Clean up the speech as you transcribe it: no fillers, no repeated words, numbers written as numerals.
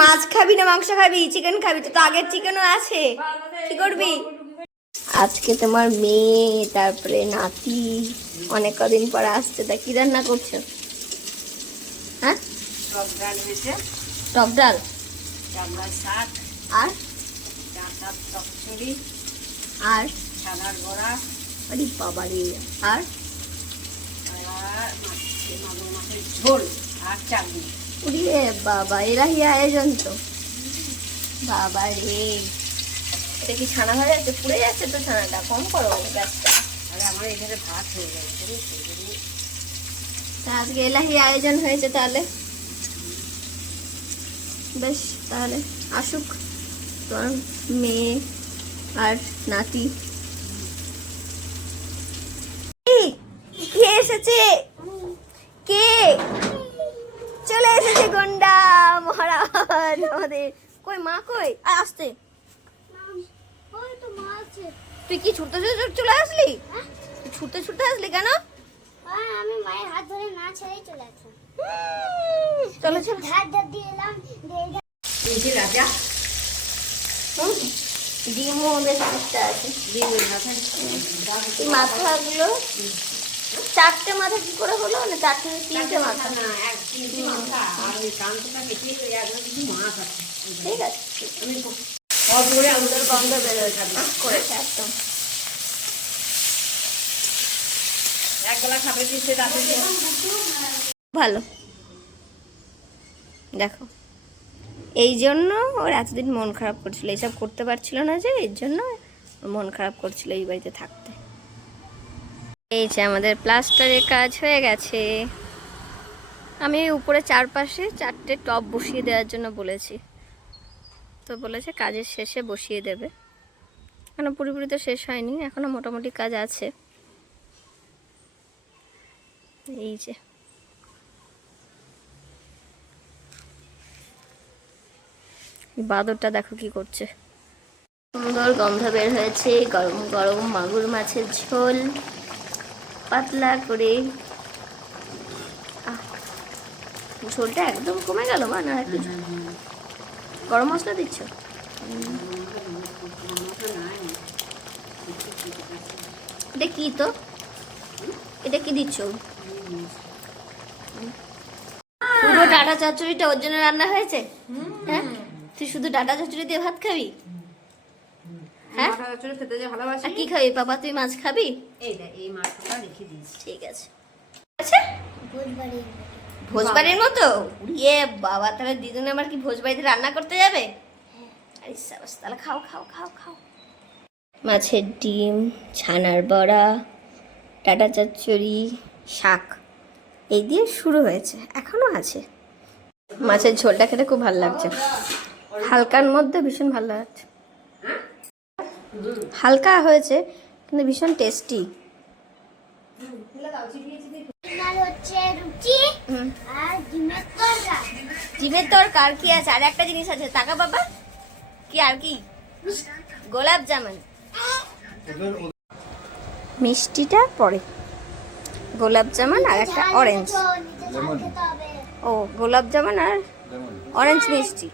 মাছ খাবি না মাংস খাবি? চিকেন খাবি তো, আগের চিকেনও আছে, কি করবি? আজকে তোমার মেয়ে তারপরে নাতি অনেক কদিন পরে আসছে, তা কি রান্না করছো? হ্যাঁ, টক ডাল হয়েছে, টক ডাল চামড়ার শাক, আর ডাঁটার চচ্চড়ি, আর ছানার বড়া, আরে বাবা রে, আর আর মাগুর মাছের ঝোল আর চাটনি। উড়িয়ে বাবা, এরাই আয়োজন তো। বাবা রে, এটা কি ছানা ভাজা আছে? পুড়ে যাচ্ছে তো ছানাটা, কম করো গ্যাসটা। আর আমার এখানে ভাত হয়ে গেছে। তা আজকে এলাহি আয়োজন হয়েছে তাহলে, বেশ। তাহলে আসুক তোমার মেয়ে আর নাতি। কে এসেছে? কে চলে এসেছে? গন্ডা মহারাজ আমাদের। কই মা, কই আসতে? তুই কি ছুটতে ছুটতে চলে আসলি? ছুটতে ছুটতে আসলি কেন? আমি মায়ের হাত ধরে না ছেড়েই চলে আসলাম। চলো চলো, ধার ধার দিয়ে এলাম। এই যে রাজা ডিমও বেশ একটা আছে। ডিমের মাথা, এই মাথাগুলো চারটে মাথা কি করে হলো? না চারটে, তিনটে মাথা। না, এক তিনটে মাথা, আর ওই কানটা কেটে একদম কিছু মাছ আছে। ঠিক আছে, আমি সব করে আমাদের গন্ধ বেরোয় করেছে একদম। এক বেলা খাবে দিচ্ছে, রাতে ভালো। দেখো, এই জন্য ওর এতদিন মন খারাপ করছিল, এইসব করতে পারছিল না যে, এর জন্য ওর মন খারাপ করছিল এই বাড়িতে থাকতে। এই যে আমাদের প্লাস্টারের কাজ হয়ে গেছে। আমি উপরে চারপাশে চারটে টব বসিয়ে দেওয়ার জন্য বলেছি, তো বলেছে কাজের শেষে বসিয়ে দেবে। এখনো পুরোপুরি তো শেষ হয়নি, এখনো মোটামুটি কাজ আছে। এই যে বাদরটা দেখো কি করছে। সুন্দর গন্ধ বের হয়েছে, গরম গরম মাগুর মাছের ঝোল পাতলা করে। ঝোলটা একদম কমে গেল মা, না একটু গরম মশলা দিচ্ছ? এটা কি তো, এটা কি দিচ্ছ? পুরো ডাটা চচ্চড়িটা ওর জন্য রান্না হয়েছে? হ্যাঁ, তুই শুধু ডাটা চচ্চড়ি দিয়ে ভাত খাবি? হ্যাঁ, খেতে যে ভালোবাসি। আর কি খাবি বাবা? তুই মাছ খাবি? এই দেখ, এই মাছটা রেখে দিয়েছি। ঠিক আছে। আচ্ছা, ভোজবাড়ি ভোজবাড়ির মতো? ইয়ে বাবা, তাহলে দিদুন আমার কি ভোজবাড়িতে রান্না করতে যাবে? আরে সাবাস, তাহলে খাও খাও খাও খাও। মাছের ডিম, ছানার বড়া, ডাটা চচ্চড়ি, শাক, এই দিয়ে শুরু হয়েছে, এখনো আছে। মাছের ঝোলটা খেতে খুব ভালো লাগছে, হালকার মধ্যে ভীষণ ভালো লাগছে। হালকা হয়েছে কিন্তু ভীষণ টেস্টি। আর হচ্ছে রুটি আর ডিমের তরকারি। ডিমের তরকা, আর কি আছে? আর একটা জিনিস আছে, টাকা বাবা, কি আর কি? গোলাপ জামুন। মিষ্টিটা পরে, গোলাপ জামুন আর একটা অরেঞ্জ। ও গোলাপ জামুন আর অরেঞ্জ মিষ্টি।